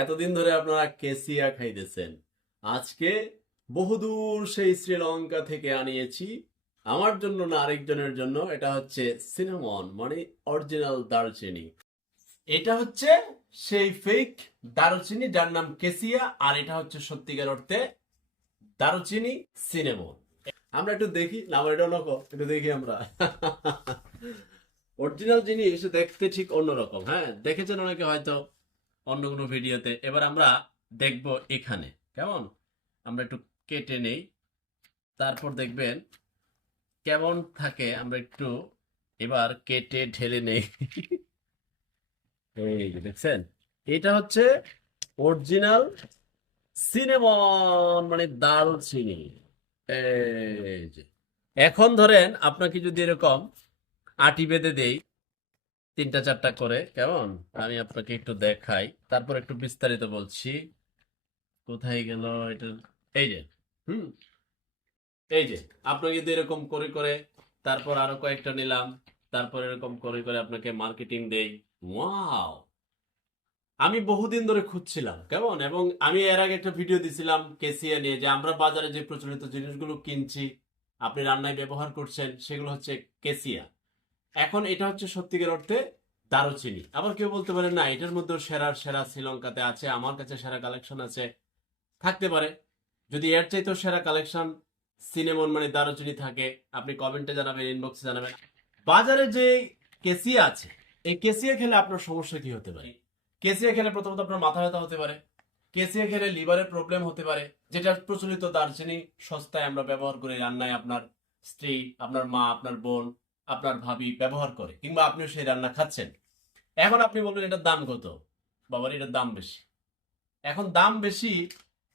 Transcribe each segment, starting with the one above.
এতদিন ধরে আপনারা কেসিয়া খাইতেছেন। আজকে বহুদূর সেই শ্রীলঙ্কা থেকে আনিয়েছি। আমার জন্য না আরেকজনের জন্য, এটা হচ্ছে সিনামন মানে অরিজিনাল দারচিনি। এটা হচ্ছে সেই ফেক দারুচিনি যার নাম কেসিয়া, আর এটা হচ্ছে সত্যিকার অর্থে দারুচিনি সিনেমন। আমরা একটু দেখি, না এটা নকল একটু দেখি আমরা। অরিজিনাল জিনিস দেখতে ঠিক অন্যরকম হ্যাঁ? দেখেছেন অনেকে হয়তো। অন্য কোনো ভিডিওতে। এবার আমরা দেখব এখানে। কেমন? আমরা একটু কেটে নেই। তারপর দেখবেন কেমন থাকে, আমরা একটু এবার কেটে ঢেলে নেই। দেখছেন? এটা হচ্ছে অরিজিনাল সিনেমন মানে দারুচিনি এই যে। এখন ধরেন আপনাকে যদি এরকম আটি বেঁধে দেই তিনটা চারটা করে, কেমন? আমি আপনাকে একটু দেখাই। তারপর একটু বিস্তারিত বলছি। কোথায় গেল এটা? এই যে, হুম? এই যে আপনাকে যদি এরকম করে করে, তারপর আরও কয়েকটা নিলাম, তারপর এরকম করে করে আপনাকে মার্কেটিং দেই। ওয়াও! আমি বহুদিন ধরে খুঁজছিলাম, কেমন? এবং আমি এর আগে একটা ভিডিও দিছিলাম কেসিয়া নিয়ে, যে আমরা বাজারে যে প্রচলিত জিনিসগুলো কিনছি, আপনি রান্নায় ব্যবহার করছেন, সেগুলো হচ্ছে কেসিয়া। এখন এটা হচ্ছে সত্যিকার অর্থে দারুচিনি। আবার কেউ বলতে পারে, না, এটার মধ্যেও সেরার সেরা শ্রীলঙ্কাতে আছে, আমার কাছে সেরা কালেকশন আছে। থাকতে পারে। যদি এর চাইতেও সেরা কালেকশন সিনেমন মানে দারুচিনি থাকে, আপনি কমেন্টে জানাবেন ইনবক্সে জানাবেন। বাজারে যে কেসিয়া আছে, এই কেসিয়া খেলে আপনার সমস্যা কি হতে পারে? কেসিয়া খেলে প্রথমত আপনার মাথা ব্যথা হতে পারে। কেসিয়া খেলে লিভারের প্রবলেম হতে পারে, যেটা প্রচলিত দারচিনি সস্তায় আমরা ব্যবহার করি রান্নায় আপনার স্ত্রী, আপনার মা, আপনার বোন আপনার ভাবি ব্যবহার করে, কিংবা আপনিও সেই রান্না খাচ্ছেন। এখন আপনি বলবেন, এটার দাম কত? বাবার এটার দাম বেশি। এখন দাম বেশি,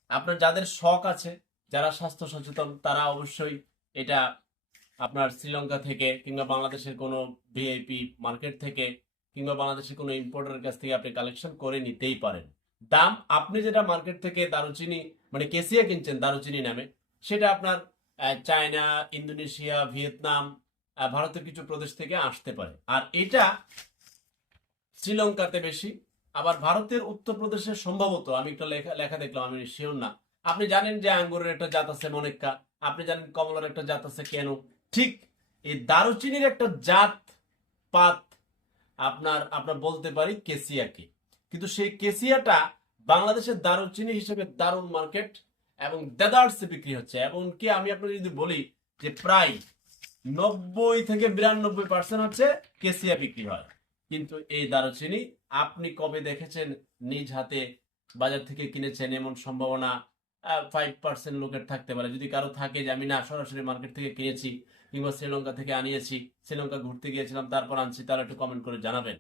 আপনার যাদের শখ আছে, যারা স্বাস্থ্য সচেতন, তারা অবশ্যই এটা আপনার শ্রীলঙ্কা থেকে, কিংবা বাংলাদেশের কোনো ভিআইপি মার্কেট থেকে, কিংবা বাংলাদেশের কোনো ইম্পোর্টারের কাছ থেকে আপনি কালেকশন করে নিতেই পারেন। দাম, আপনি যেটা মার্কেট থেকে দারুচিনি মানে কেসিয়া কিনছেন, দারুচিনি নামে, সেটা আপনার চায়না, ইন্দোনেশিয়া, ভিয়েতনাম ভারতের কিছু প্রদেশ থেকে আসতে পারে। আর এটা শ্রীলঙ্কাতে বেশি। আবার ভারতের উত্তরপ্রদেশের সম্ভবত, আমি একটা লেখা লেখা দেখলাম, আমি শিওর না। আপনি জানেন যে আঙ্গুরের একটা জাত আছে মনেক্কা, আপনি জানেন কমলার একটা জাত আছে কেন। ঠিক এই দারুচিনির একটা জাত পাত আপনার আপনার বলতে পারি কেসিয়াকে। কিন্তু সেই কেসিয়াটা বাংলাদেশের দারুচিনি হিসেবে দারুণ মার্কেট এবং দেদার্সে বিক্রি হচ্ছে। এবং কি আমি আপনাকে যদি বলি যে প্রায় নব্বই থেকে বিরানব্বই পার্সেন্ট হচ্ছে কেসিয়া বিক্রি হয়। কিন্তু এই দারুচিনি আপনি কবে দেখেছেন? নিজ হাতে বাজার থেকে কিনেছেন এমন সম্ভাবনা ফাইভ পার্সেন্ট লোকের থাকতে পারে। যদি কারও থাকে যে, আমি না, সরাসরি মার্কেট থেকে কিনেছি কিংবা শ্রীলঙ্কা থেকে আনিয়েছি, শ্রীলঙ্কা ঘুরতে গিয়েছিলাম, তারপর আনছি তারা একটু কমেন্ট করে জানাবেন।